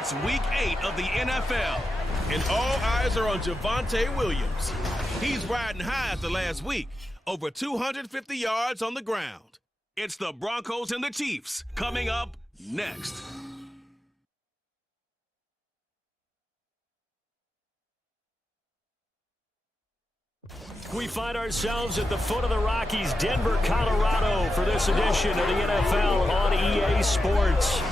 It's Week 8 of the NFL, and all eyes are on Javonte Williams. He's riding high after last week, over 250 yards on the ground. It's the Broncos and the Chiefs coming up next. We find ourselves at the foot of the Rockies, Denver, Colorado, for this edition of the NFL on EA Sports.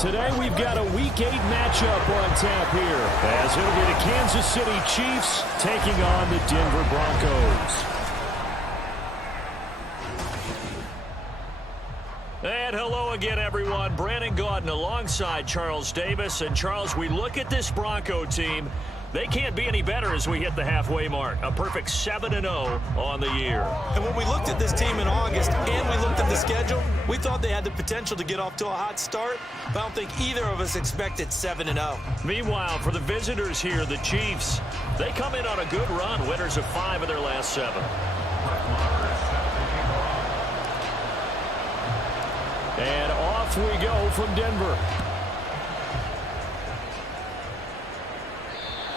Today we've got a Week 8 matchup on tap here, as it'll be the Kansas City Chiefs taking on the Denver Broncos. And hello again, everyone. Brandon Gaudin alongside Charles Davis. And Charles, we look at this Bronco team. They can't be any better as we hit the halfway mark. A perfect 7-0 on the year. And when we looked at this team in August and we looked at the schedule, we thought they had the potential to get off to a hot start, but I don't think either of us expected 7-0. Meanwhile, for the visitors here, the Chiefs, they come in on a good run, winners of 5 of their last 7. And off we go from Denver.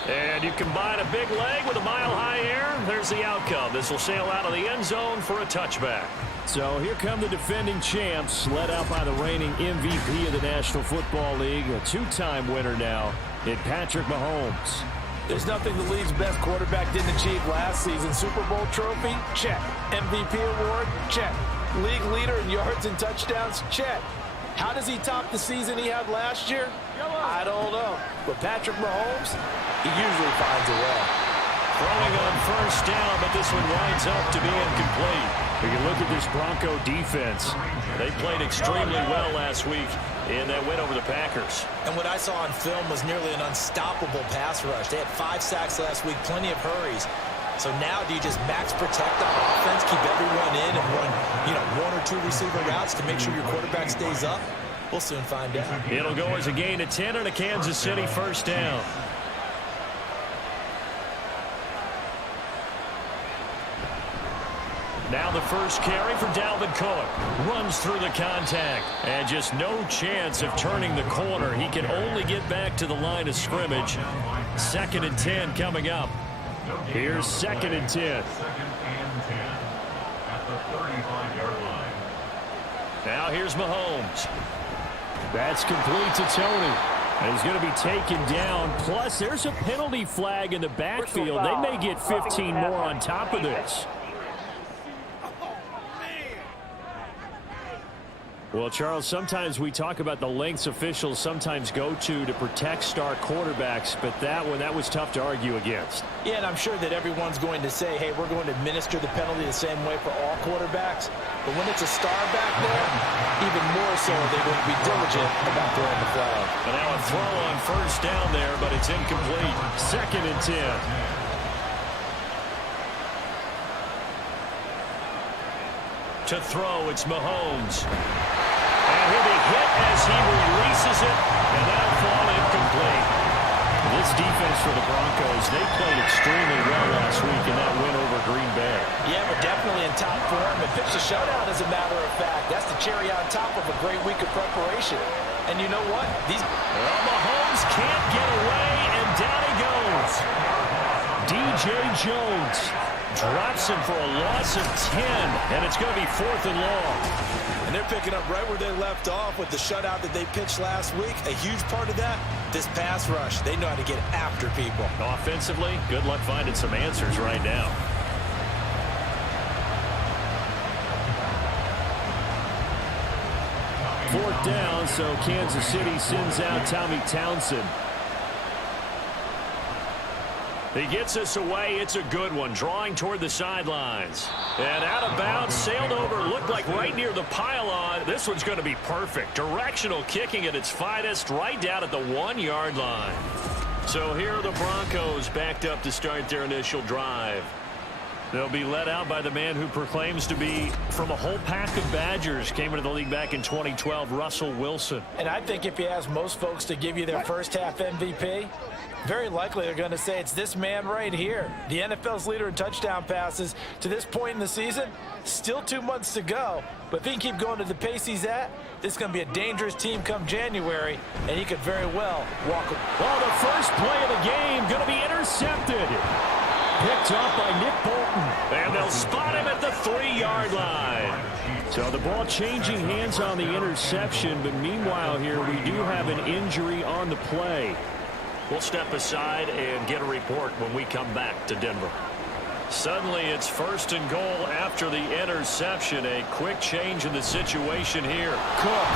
And you combine a big leg with a mile-high air, there's the outcome. This will sail out of the end zone for a touchback. So here come the defending champs, led out by the reigning MVP of the National Football League, a 2-time winner now in Patrick Mahomes. There's nothing the league's best quarterback didn't achieve last season. Super Bowl trophy? Check. MVP award? Check. League leader in yards and touchdowns? Check. How does he top the season he had last year? I don't know. But Patrick Mahomes, he usually finds a way. Throwing on first down, but this one winds up to be incomplete. We can look at this Bronco defense. They played extremely well last week in that win over the Packers. And what I saw on film was nearly an unstoppable pass rush. They had 5 sacks last week, plenty of hurries. So now do you just max protect on offense, keep everyone in, and run, 1 or 2 receiver routes to make sure your quarterback stays up? We'll soon find out. It'll go as a gain of 10 and a Kansas City first down. Now the first carry for Dalvin Cook. Runs through the contact. And just no chance of turning the corner. He can only get back to the line of scrimmage. 2nd and 10 coming up. Here's 2nd and 10. Now here's Mahomes. That's complete to Tony. And he's going to be taken down. Plus, there's a penalty flag in the backfield. They may get 15 more on top of this. Well, Charles, sometimes we talk about the lengths officials sometimes go to protect star quarterbacks, but that was tough to argue against. Yeah, and I'm sure that everyone's going to say, hey, we're going to administer the penalty the same way for all quarterbacks. But when it's a star back there, even more so they're going to be diligent about throwing the flag. And now a throw on first down there, but it's incomplete. 2nd and 10. To throw, it's Mahomes. And he'll be hit as he releases it, and that'll fall incomplete. This defense for the Broncos, they played extremely well last week in that win over Green Bay. Yeah, but definitely in top form. And pitched a shutout, as a matter of fact. That's the cherry on top of a great week of preparation. And you know what? Well, Mahomes can't get away, and down he goes. DJ Jones drops him for a loss of 10, and it's going to be 4th and long. And they're picking up right where they left off with the shutout that they pitched last week. A huge part of that, this pass rush. They know how to get after people. Offensively, good luck finding some answers right now. Fourth down, so Kansas City sends out Tommy Townsend. He gets us away. It's a good one. Drawing toward the sidelines. And out of bounds, sailed over, looked like right near the pylon. This one's going to be perfect. Directional kicking at its finest, right down at the 1-yard line. So here are the Broncos backed up to start their initial drive. They'll be led out by the man who proclaims to be from a whole pack of Badgers. Came into the league back in 2012, Russell Wilson. And I think if you ask most folks to give you their first half MVP, very likely they're going to say it's this man right here. The NFL's leader in touchdown passes to this point in the season. Still 2 months to go. But if he can keep going to the pace he's at, this is going to be a dangerous team come January, and he could very well walk. Well, the first play of the game going to be intercepted. Picked off by Nick Bolton. And they'll spot him at the 3-yard line. So the ball changing hands on the interception, but meanwhile here we do have an injury on the play. We'll step aside and get a report when we come back to Denver. Suddenly it's 1st and goal after the interception. A quick change in the situation here. Cook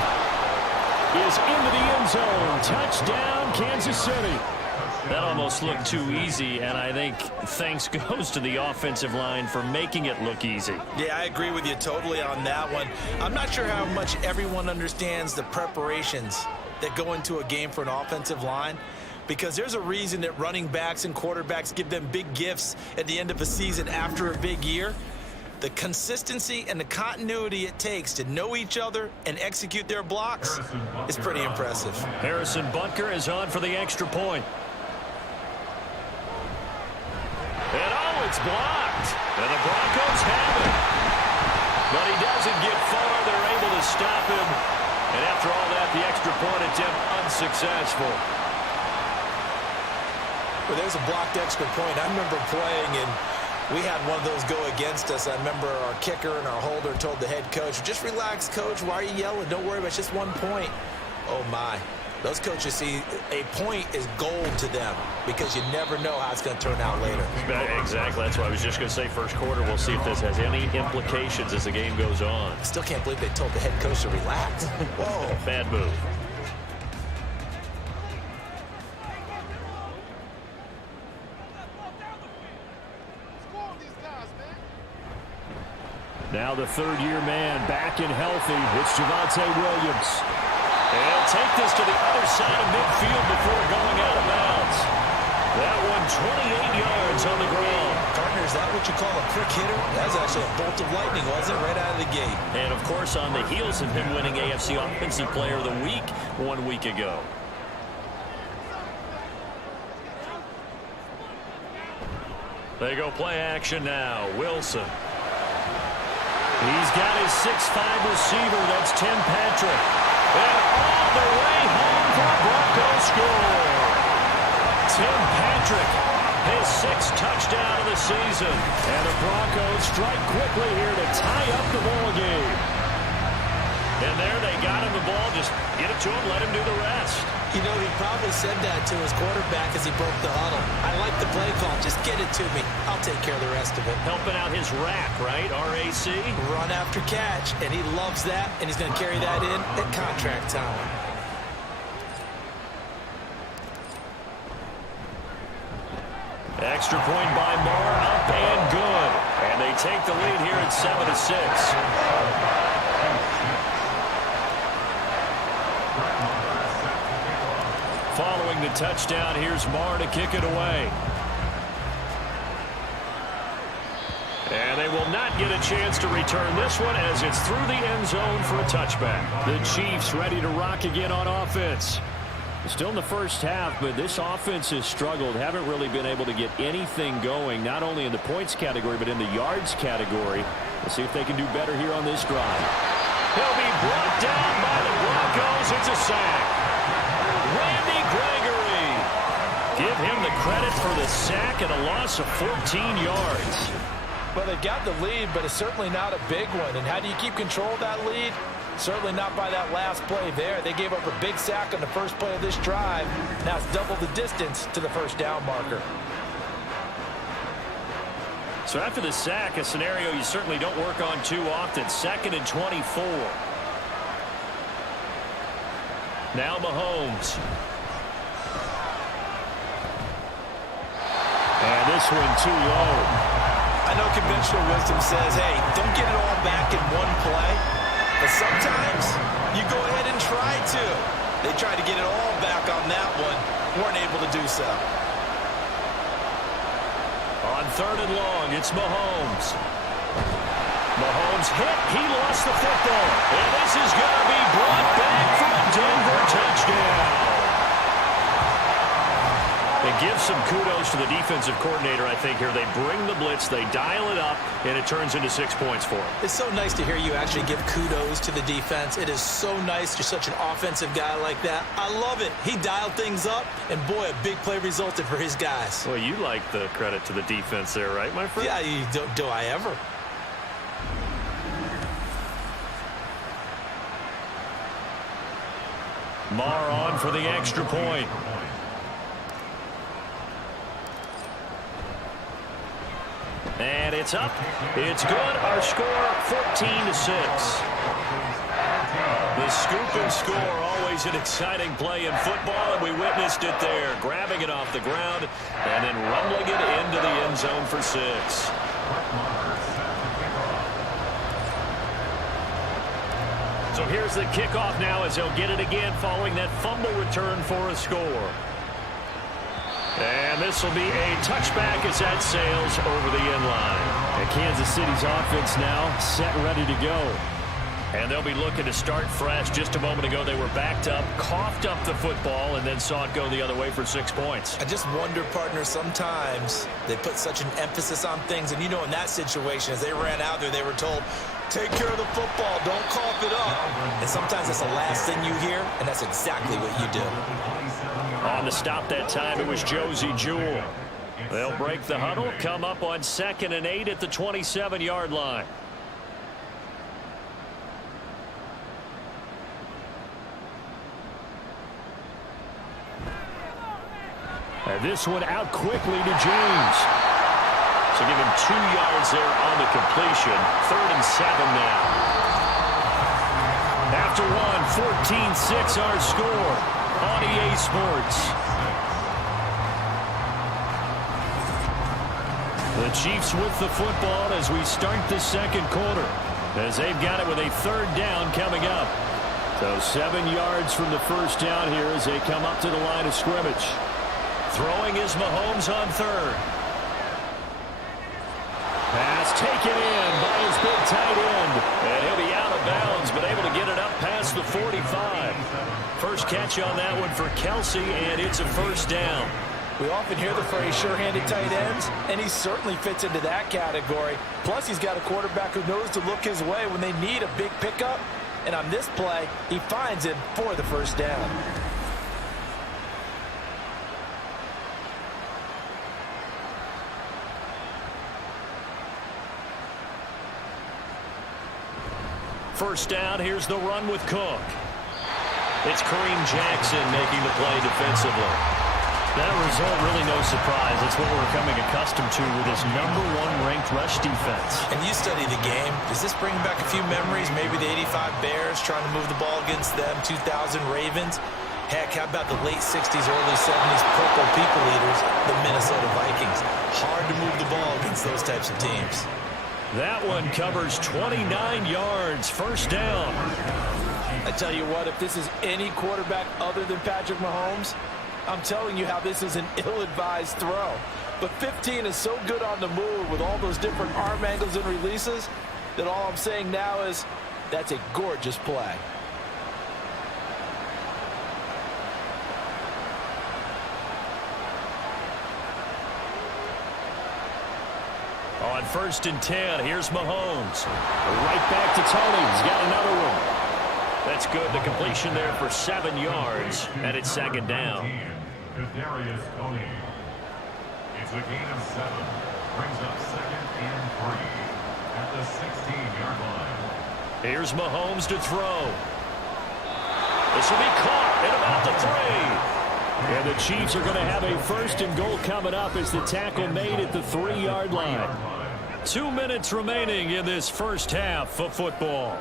is into the end zone. Touchdown, Kansas City. That almost looked too easy, and I think thanks goes to the offensive line for making it look easy. Yeah, I agree with you totally on that one. I'm not sure how much everyone understands the preparations that go into a game for an offensive line, because there's a reason that running backs and quarterbacks give them big gifts at the end of a season after a big year. The consistency and the continuity it takes to know each other and execute their blocks is pretty impressive. Harrison Butker is on for the extra point. And oh, it's blocked. And the Broncos have it. But he doesn't get far. They're able to stop him. And after all that, the extra point attempt unsuccessful. Well, there's a blocked extra point. I remember playing, and we had one of those go against us. I remember our kicker and our holder told the head coach, just relax, coach. Why are you yelling? Don't worry about it. It's just 1 point. Oh, my. Those coaches see a point is gold to them because you never know how it's going to turn out later. Exactly. That's why I was just going to say first quarter. We'll see if this has any implications as the game goes on. I still can't believe they told the head coach to relax. Whoa. Bad move. Now the third-year man back and healthy. It's Javonte Williams. And he'll take this to the other side of midfield before going out of bounds. That one 28 yards on the ground. Partner, is that what you call a quick hitter? That was actually a bolt of lightning, wasn't it? Right out of the gate. And, of course, on the heels of him winning AFC Offensive Player of the Week 1 week ago. They go play action now. Wilson. He's got his 6'5 receiver. That's Tim Patrick. And all the way home for a Broncos score. Tim Patrick, his 6th touchdown of the season. And the Broncos strike quickly here to tie up the ball game. And there they got him the ball. Just get it to him, let him do the rest. You know, he probably said that to his quarterback as he broke the huddle. I like the play call. Just get it to me. I'll take care of the rest of it. Helping out his rack, right? R-A-C? Run after catch. And he loves that. And he's going to carry that in at contract time. Extra point by Moore. Up and good. And they take the lead here at 7-6. Following the touchdown, here's Marr to kick it away. And they will not get a chance to return this one as it's through the end zone for a touchback. The Chiefs ready to rock again on offense. Still in the first half, but this offense has struggled. Haven't really been able to get anything going, not only in the points category, but in the yards category. We'll see if they can do better here on this drive. He'll be brought down by the Broncos. It's a sack. Randy Gregory. Give him the credit for the sack and a loss of 14 yards. Well, they got the lead, but it's certainly not a big one. And how do you keep control of that lead? Certainly not by that last play there. They gave up a big sack on the first play of this drive. Now it's double the distance to the first down marker. So after the sack, a scenario you certainly don't work on too often. 2nd and 24. Now Mahomes. And this one too low. I know conventional wisdom says, hey, don't get it all back in one play. But sometimes you go ahead and try to. They tried to get it all back on that one. Weren't able to do so. On third and long. It's Mahomes. Mahomes hit. He lost the football. And this is going to be brought back for a Denver touchdown. It gives some kudos to the defensive coordinator, I think, here. They bring the blitz, they dial it up, and it turns into 6 points for them. It's so nice to hear you actually give kudos to the defense. It is so nice. You're such an offensive guy like that. I love it. He dialed things up, and boy, a big play resulted for his guys. Well, you like the credit to the defense there, right, my friend? Yeah, do I ever? Marr on for the extra point. And it's up. It's good. Our score, 14-6. The scoop and score, always an exciting play in football, and we witnessed it there. Grabbing it off the ground and then rumbling it into the end zone for 6. So here's the kickoff now as they'll get it again following that fumble return for a score. And this will be a touchback as that sails over the end line. And Kansas City's offense now set and ready to go. And they'll be looking to start fresh. Just a moment ago, they were backed up, coughed up the football, and then saw it go the other way for 6 points. I just wonder, partner, sometimes they put such an emphasis on things. And, you know, in that situation, as they ran out there, they were told, take care of the football, don't cough it up. And sometimes that's the last thing you hear, and that's exactly what you do. On the stop that time, it was Josie Jewell. They'll break the huddle, come up on 2nd and 8 at the 27-yard line. And this one out quickly to James. So give him 2 yards there on the completion. 3rd and 7 now. After one, 14-6 our score on EA Sports. The Chiefs with the football as we start the second quarter, as they've got it with a 3rd down coming up. So 7 yards from the first down here as they come up to the line of scrimmage. Throwing is Mahomes on 3rd. Pass taken in by his big tight end. And he'll be out of bounds, but able to get it up past the 45. First catch on that one for Kelsey, and it's a 1st down. We often hear the phrase sure-handed tight ends, and he certainly fits into that category. Plus, he's got a quarterback who knows to look his way when they need a big pickup. And on this play, he finds him for the 1st down. First down, here's the run with Cook. It's Kareem Jackson making the play defensively. That result, really no surprise. That's what we're becoming accustomed to with this #1 ranked rush defense. And you study the game. Does this bring back a few memories? Maybe the 85 Bears trying to move the ball against them, 2000 Ravens. Heck, how about the late 60s, early 70s Purple People Eaters, the Minnesota Vikings? Hard to move the ball against those types of teams. That one covers 29 yards, 1st down. I tell you what, if this is any quarterback other than Patrick Mahomes, I'm telling you how this is an ill-advised throw. But 15 is so good on the move with all those different arm angles and releases that all I'm saying now is that's a gorgeous play. On 1st and 10, here's Mahomes. Right back to Tony. He's got another one. That's good. The completion there for 7 yards, and it's 2nd down. It's a gain of 7. Brings up 2nd and 3 at the 16-yard line. Here's Mahomes to throw. This will be caught at about the 3. And the Chiefs are going to have a 1st and goal coming up as the tackle made at the 3-yard line. 2 minutes remaining in this first half of football.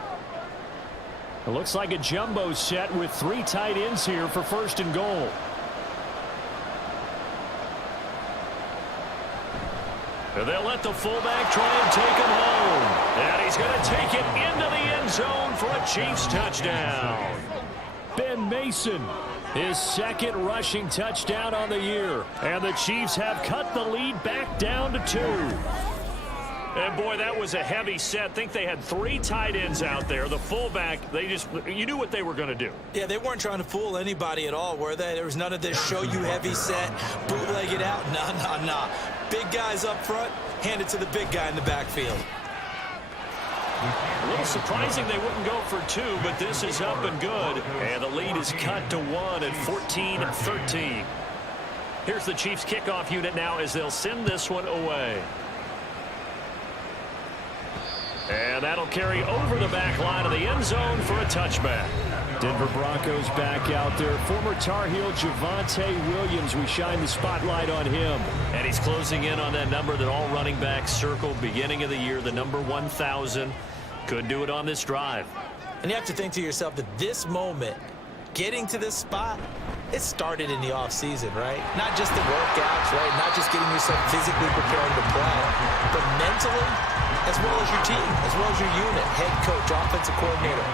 It looks like a jumbo set with 3 tight ends here for 1st and goal. And they'll let the fullback try and take him home. And he's going to take it into the end zone for a Chiefs touchdown. Ben Mason. His second rushing touchdown on the year. And the Chiefs have cut the lead back down to 2. And boy, that was a heavy set. I think they had 3 tight ends out there. The fullback, you knew what they were going to do. Yeah, they weren't trying to fool anybody at all, were they? There was none of this show you heavy set, bootleg it out. Nah. Big guys up front, hand it to the big guy in the backfield. A little surprising they wouldn't go for 2, but this is up and good. And the lead is cut to 1 at 14-13. Here's the Chiefs kickoff unit now as they'll send this one away. And that'll carry over the back line of the end zone for a touchback. Denver Broncos back out there. Former Tar Heel Javonte Williams, we shine the spotlight on him. And he's closing in on that number that all running backs circled beginning of the year, the number 1,000. Could do it on this drive. And you have to think to yourself that this moment, getting to this spot, it started in the offseason, right? Not just the workouts, right? Not just getting yourself physically prepared to play, but mentally, as well as your team, as well as your unit, head coach, offensive coordinator.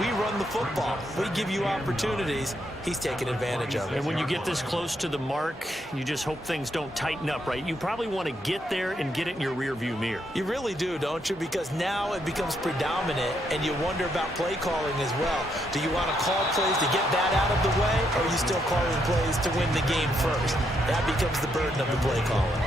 We run the football. We give you opportunities. He's taking advantage of it. And when you get this close to the mark, you just hope things don't tighten up, right? You probably want to get there and get it in your rearview mirror. You really do, don't you? Because now it becomes predominant, and you wonder about play calling as well. Do you want to call plays to get that out of the way, or are you still calling plays to win the game first? That becomes the burden of the play calling.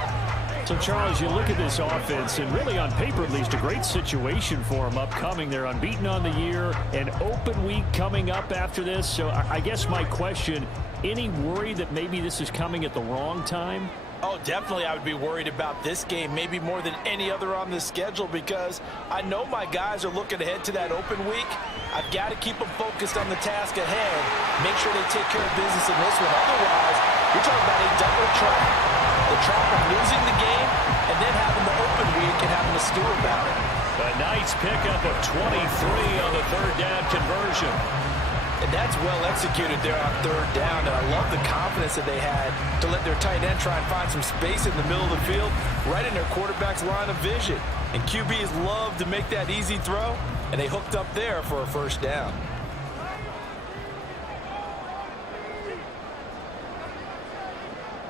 So, Charles, you look at this offense, and really on paper at least, a great situation for them upcoming. They're unbeaten on the year, an open week coming up after this. So I guess my question, any worry that maybe this is coming at the wrong time? Oh, definitely I would be worried about this game, maybe more than any other on the schedule, because I know my guys are looking ahead to that open week. I've got to keep them focused on the task ahead, make sure they take care of business in this one. Otherwise, you're talking about a double trap. The trap of losing the game and then having the open week and having to stew about it. A nice pickup of 23 on the third down conversion. And that's well executed there on third down. And I love the confidence that they had to let their tight end try and find some space in the middle of the field, right in their quarterback's line of vision. And QBs love to make that easy throw, and they hooked up there for a first down.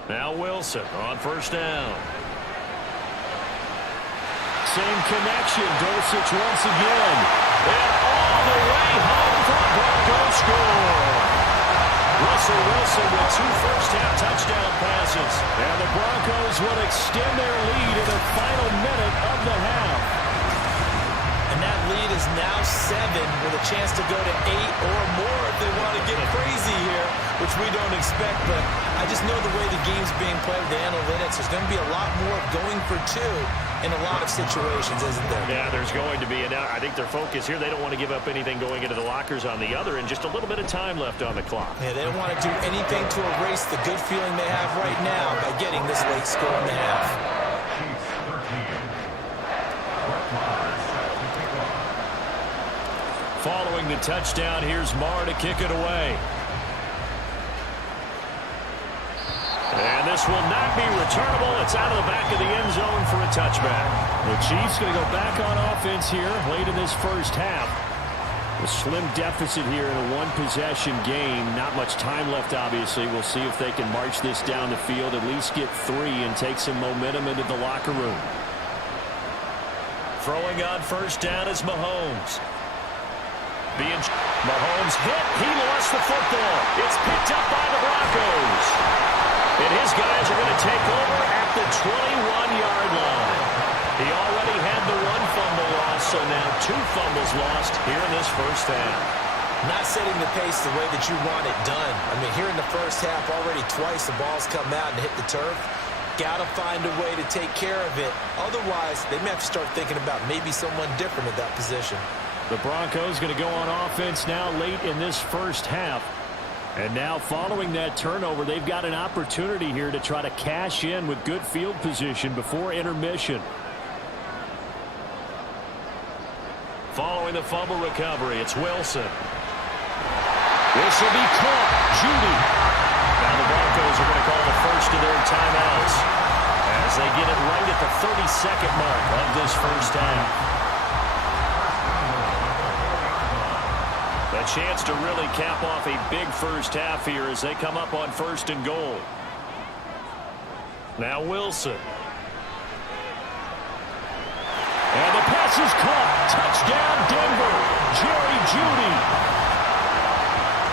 Now Wilson on first down. Same connection. Dulcich once again. And all the way home for a Broncos score. Russell Wilson with 2 first-half touchdown passes. And the Broncos will extend their lead in the final minute of the half. And that lead is now 7 with a chance to go to 8 or more if they want to get crazy here, which we don't expect. But I just know the way the game's being played with the analytics, there's going to be a lot more going for 2 in a lot of situations, isn't there? Yeah, there's going to be. And now I think their focus here, they don't want to give up anything going into the lockers on the other, and just a little bit of time left on the clock. Yeah, they don't want to do anything to erase the good feeling they have right now by getting this late score in the half. Following the touchdown, here's Marr to kick it away. And this will not be returnable. It's out of the back of the end zone for a touchback. The Chiefs going to go back on offense here late in this first half. A slim deficit here in a one-possession game. Not much time left, obviously. We'll see if they can march this down the field, at least get 3 and take some momentum into the locker room. Throwing on first down is Mahomes. Mahomes hit. He lost the football. It's picked up by the Broncos. And his guys are going to take over at the 21-yard line. He already had the 1 fumble loss, so now 2 fumbles lost here in this first half. Not setting the pace the way that you want it done. I mean, here in the first half, already twice the ball's come out and hit the turf. Got to find a way to take care of it. Otherwise, they may have to start thinking about maybe someone different at that position. The Broncos going to go on offense now late in this first half. And now following that turnover, they've got an opportunity here to try to cash in with good field position before intermission. Following the fumble recovery, it's Wilson. This will be caught. Judy. Now the Broncos are going to call the first of their timeouts as they get it right at the 32nd mark of this first half. A chance to really cap off a big first half here as they come up on 1st and goal. Now Wilson. And the pass is caught. Touchdown, Denver. Jerry Jeudy.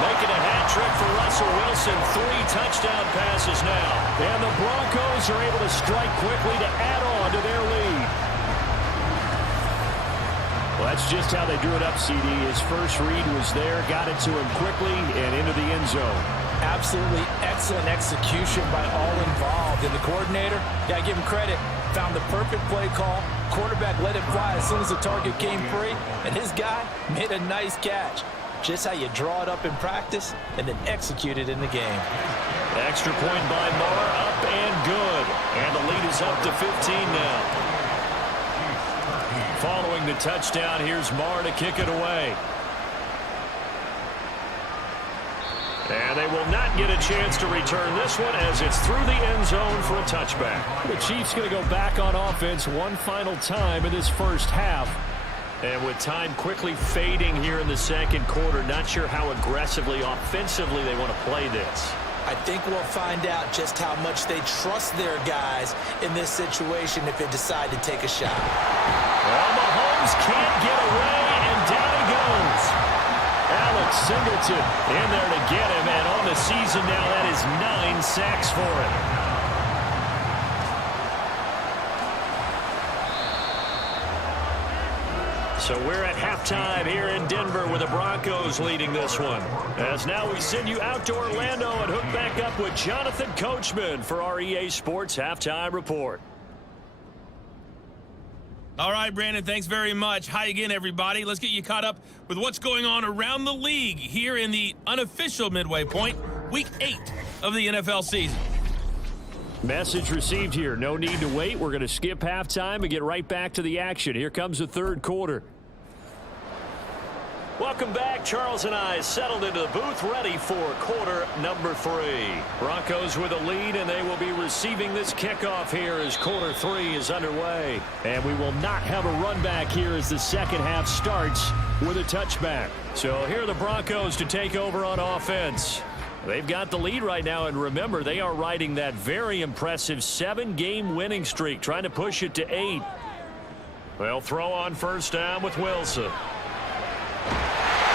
Making a hat trick for Russell Wilson. 3 touchdown passes now. And the Broncos are able to strike quickly to add on to their lead. Well, that's just how they drew it up, CD. His first read was there, got it to him quickly, and into the end zone. Absolutely excellent execution by all involved. And the coordinator, got to give him credit, found the perfect play call. Quarterback let it fly as soon as the target came free, and his guy made a nice catch. Just how you draw it up in practice and then execute it in the game. Extra point by Marr, up and good. And the lead is up to 15 now. Following the touchdown, here's Marr to kick it away. And they will not get a chance to return this one as it's through the end zone for a touchback. The Chiefs going to go back on offense one final time in this first half. And with time quickly fading here in the second quarter, not sure how aggressively, offensively they want to play this. I think we'll find out just how much they trust their guys in this situation if they decide to take a shot. Well, Mahomes can't get away, and down he goes. Alex Singleton in there to get him, and on the season now, that is 9 sacks for him. So we're at halftime here in Denver with the Broncos leading this one. As now we send you out to Orlando and hook back up with Jonathan Coachman for our EA Sports Halftime Report. All right, Brandon, thanks very much. Hi again, everybody. Let's get you caught up with what's going on around the league here in the unofficial midway point, Week 8 of the NFL season. Message received here. No need to wait. We're going to skip halftime and get right back to the action. Here comes the third quarter. Welcome back. Charles and I settled into the booth ready for quarter number 3. Broncos with a lead, and they will be receiving this kickoff here as quarter 3 is underway. And we will not have a run back here as the second half starts with a touchback. So here are the Broncos to take over on offense. They've got the lead right now, and remember, they are riding that very impressive 7-game winning streak, trying to push it to 8. They'll throw on first down with Wilson.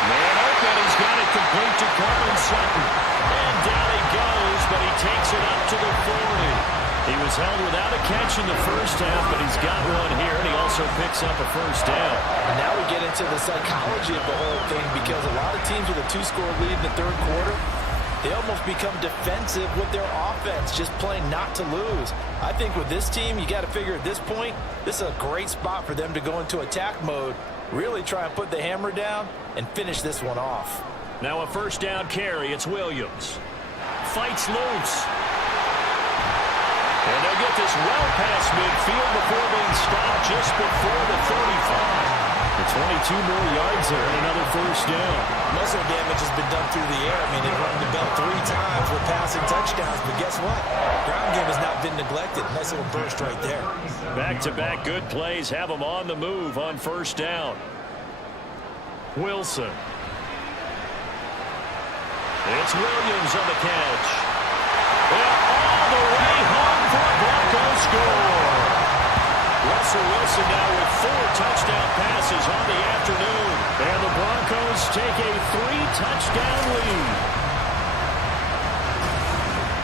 Man open, he's got it complete to Courtland Sutton. And down he goes, but he takes it up to the 40. He was held without a catch in the first half, but he's got one here, and he also picks up a first down. And now we get into the psychology of the whole thing, because a lot of teams with a 2-score lead in the third quarter, they almost become defensive with their offense, just playing not to lose. I think with this team, you got to figure at this point, this is a great spot for them to go into attack mode, really try and put the hammer down and finish this one off. Now a first down carry. It's Williams. Fights loose. And they'll get this well past midfield before being stopped just before the 35. 22 more yards there and another first down. Muscle damage has been done through the air. I mean, they've run the belt 3 times with passing touchdowns, but guess what? Ground game has not been neglected. Nice little burst right there. Back-to-back good plays have them on the move on first down. Wilson. It's Williams on the catch. And all the way home for a Broncos score. Russell Wilson now with 4 touchdown passes on the afternoon. And the Broncos take a 3-touchdown lead.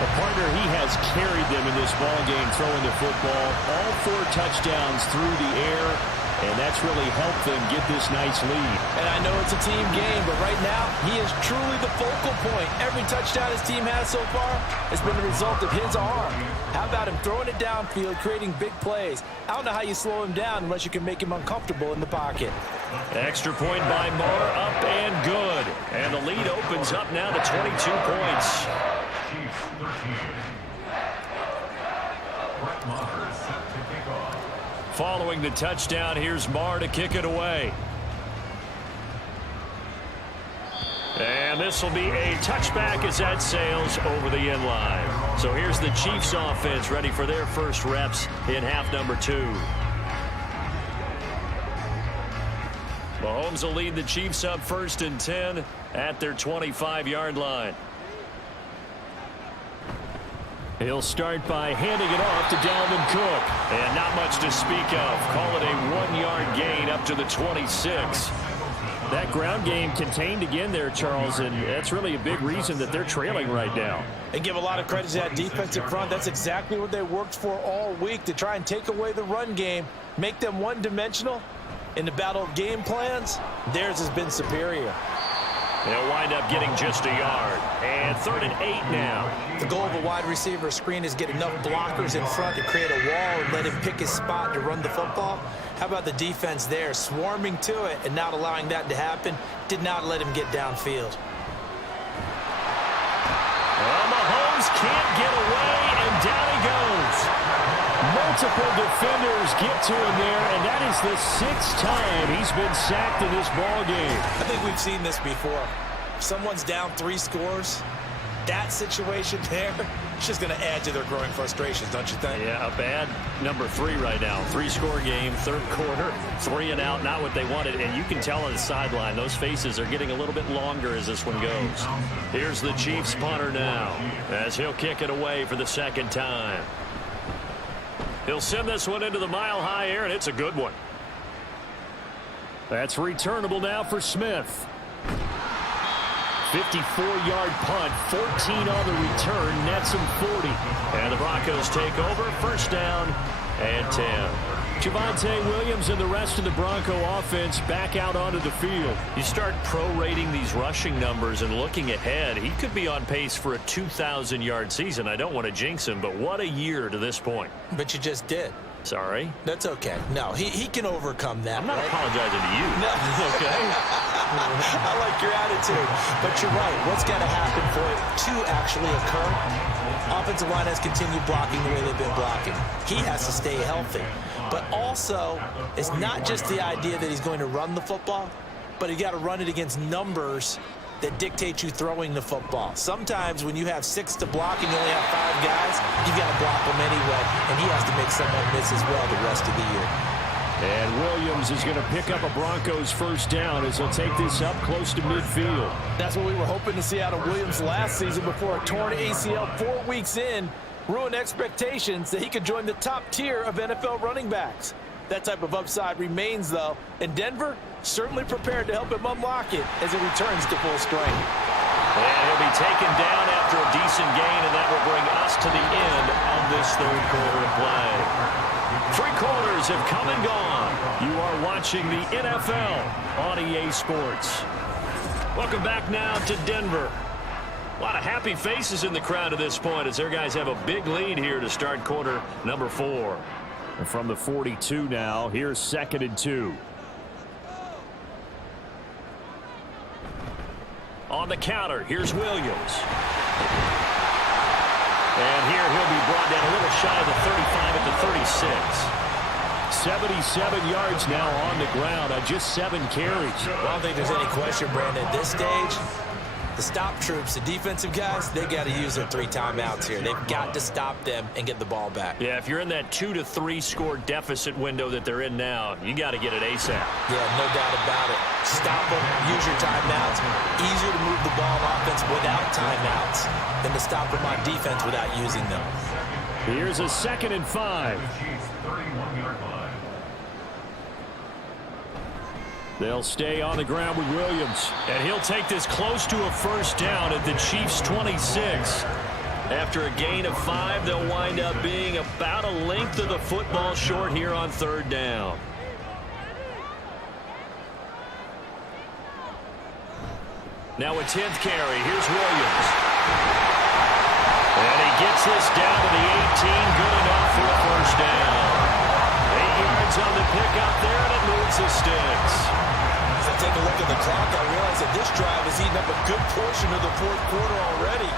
A partner, he has carried them in this ballgame throwing the football. All 4 touchdowns through the air, and that's really helped them get this nice lead. And I know it's a team game, but right now, he is truly the focal point. Every touchdown his team has so far has been the result of his arm. How about him throwing it downfield, creating big plays? I don't know how you slow him down unless you can make him uncomfortable in the pocket. Extra point by Marr, up and good. And the lead opens up now to 22 points. Chiefs 13. Brett Maher is set to kick off. Following the touchdown, here's Marr to kick it away. And this will be a touchback as that sails over the end line. So here's the Chiefs offense ready for their first reps in half number 2. Mahomes will lead the Chiefs up 1st and 10 at their 25-yard line. He'll start by handing it off to Dalvin Cook. And not much to speak of. Call it a 1-yard gain up to the 26. That ground game contained again there, Charles, and that's really a big reason that they're trailing right now. And give a lot of credit to that defensive front. That's exactly what they worked for all week, to try and take away the run game, make them one-dimensional. In the battle of game plans, theirs has been superior. They'll wind up getting just a yard. And 3rd and 8 now. The goal of a wide receiver screen is get enough blockers in front to create a wall and let him pick his spot to run the football. How about the defense there, swarming to it and not allowing that to happen? Did not let him get downfield. Well, Mahomes can't get away, and down he goes. Multiple defenders get to him there, and that is the 6th time he's been sacked in this ball game. I think we've seen this before. If someone's down 3 scores, that situation there, it's just going to add to their growing frustrations, don't you think? Yeah, a bad number 3 right now. 3-score game, 3rd quarter, 3 and out, not what they wanted. And you can tell on the sideline, those faces are getting a little bit longer as this one goes. Here's the Chiefs punter now, as he'll kick it away for the 2nd time. He'll send this one into the mile-high air, and it's a good one. That's returnable now for Smith. 54-yard punt, 14 on the return, nets him 40. And the Broncos take over, 1st down and 10. Javonte Williams and the rest of the Bronco offense back out onto the field. You start prorating these rushing numbers and looking ahead, he could be on pace for a 2,000-yard season. I don't want to jinx him, but what a year to this point. But you just did. Sorry? That's okay. No, he can overcome that. I'm not apologizing to you. No. Okay? I like your attitude. But you're right. What's got to happen for it to actually occur? Offensive line has continued blocking the way they've been blocking. He has to stay healthy. But also, it's not just the idea that he's going to run the football, but he's got to run it against numbers that dictate you throwing the football. Sometimes when you have 6 to block and you only have 5 guys, you've got to block them anyway, and he has to make someone miss as well the rest of the year. And Williams is going to pick up a Broncos 1st down as he'll take this up close to midfield. That's what we were hoping to see out of Williams last season before a torn ACL 4 weeks in ruined expectations that he could join the top tier of NFL running backs. That type of upside remains, though, and Denver certainly prepared to help him unlock it as he returns to full strength. And he'll be taken down after a decent gain, and that will bring us to the end of this 3rd quarter of play. 3 quarters have come and gone. You are watching the NFL on EA Sports. Welcome back now to Denver. A lot of happy faces in the crowd at this point as their guys have a big lead here to start quarter number 4. And from the 42 now, here's 2nd and 2. On the counter, here's Williams. And here he'll be brought down a little shy of the 35 at the 36. 77 yards now on the ground on just 7 carries. I don't think there's any question, Brandon, at this stage, the stop troops, the defensive guys, they got to use their 3 timeouts here. They've got to stop them and get the ball back. Yeah, if you're in that 2 to 3 score deficit window that they're in now, you got to get it ASAP. Yeah, no doubt about it. Stop them, use your timeouts. Easier to move the ball on offense without timeouts than to stop them on defense without using them. Here's a 2nd and 5. They'll stay on the ground with Williams. And he'll take this close to a 1st down at the Chiefs' 26. After a gain of 5, they'll wind up being about a length of the football short here on 3rd down. Now a 10th carry. Here's Williams. And he gets this down to the 18. Good enough for a 1st down. 8 yards on the pickup there, and it moves the sticks. As I take a look at the clock, I realize that this drive has eaten up a good portion of the 4th quarter already.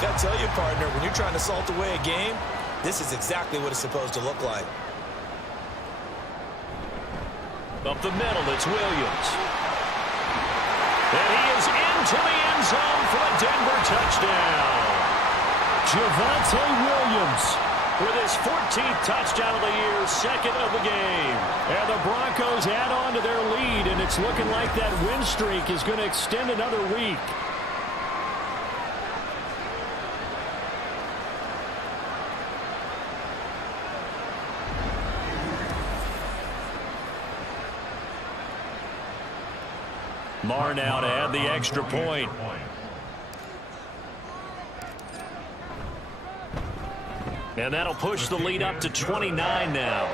Got to tell you, partner, when you're trying to salt away a game, this is exactly what it's supposed to look like. Up the middle, it's Williams. And he is into the end zone for a Denver touchdown. Javonte Williams with his 14th touchdown of the year, second of the game. And the Broncos add on to their lead, and it's looking like that win streak is going to extend another week. Marr now to add the extra point. And that'll push the lead up to 29 now.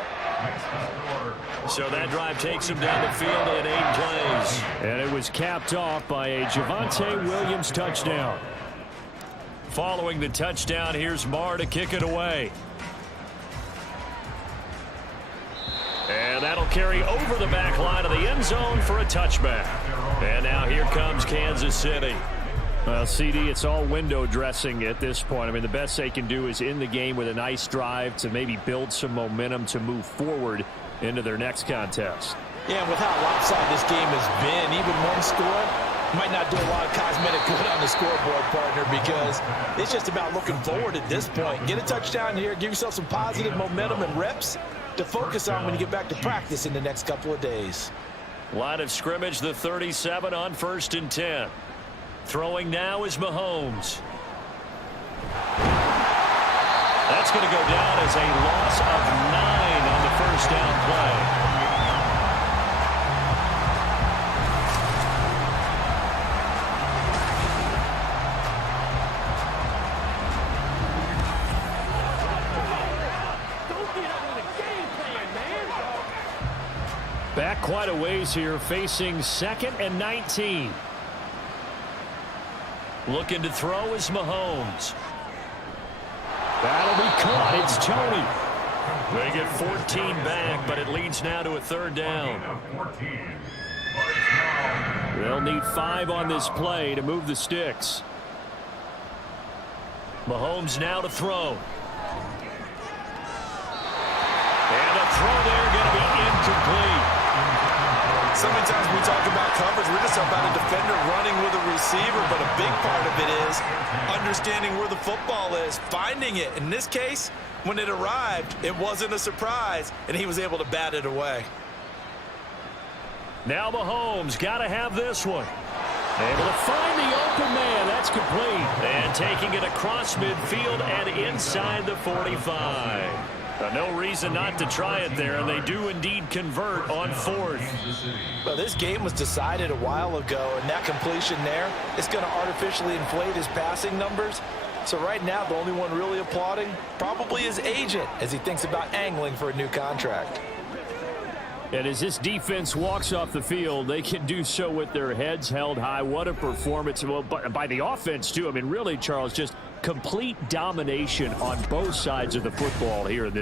So that drive takes him down the field in 8 plays. And it was capped off by a Javonte Williams touchdown. Following the touchdown, here's Marr to kick it away. And that'll carry over the back line of the end zone for a touchback. And now here comes Kansas City. Well, CD, it's all window dressing at this point. I mean, the best they can do is in the game with a nice drive to maybe build some momentum to move forward into their next contest. Yeah, and with how lopsided this game has been, even one score might not do a lot of cosmetic good on the scoreboard, partner, because it's just about looking forward at this point. Get a touchdown here, give yourself some positive momentum and reps to focus on when you get back to practice in the next couple of days. Line of scrimmage, the 37 on 1st and 10. Throwing now is Mahomes. That's going to go down as a loss of 9 on the first down play. Back quite a ways here, facing 2nd and 19. Looking to throw is Mahomes. That'll be caught. It's Tony. They get 14 back, but it leads now to a 3rd down. They'll need 5 on this play to move the sticks. Mahomes now to throw. And a throw there going to be incomplete. So many times we talk about coverage, we're just about a defender running with a receiver, but a big part of it is understanding where the football is, finding it. In this case, when it arrived, it wasn't a surprise, and he was able to bat it away. Now Mahomes got to have this one. Able to find the open man. That's complete. And taking it across midfield and inside the 45. No reason not to try it there, and they do indeed convert on 4th. Well, this game was decided a while ago, and that completion there is going to artificially inflate his passing numbers. So right now, the only one really applauding probably his agent as he thinks about angling for a new contract. And as this defense walks off the field, they can do so with their heads held high. What a performance. Well, by the offense, too. I mean, really, Charles, just complete domination on both sides of the football here in this.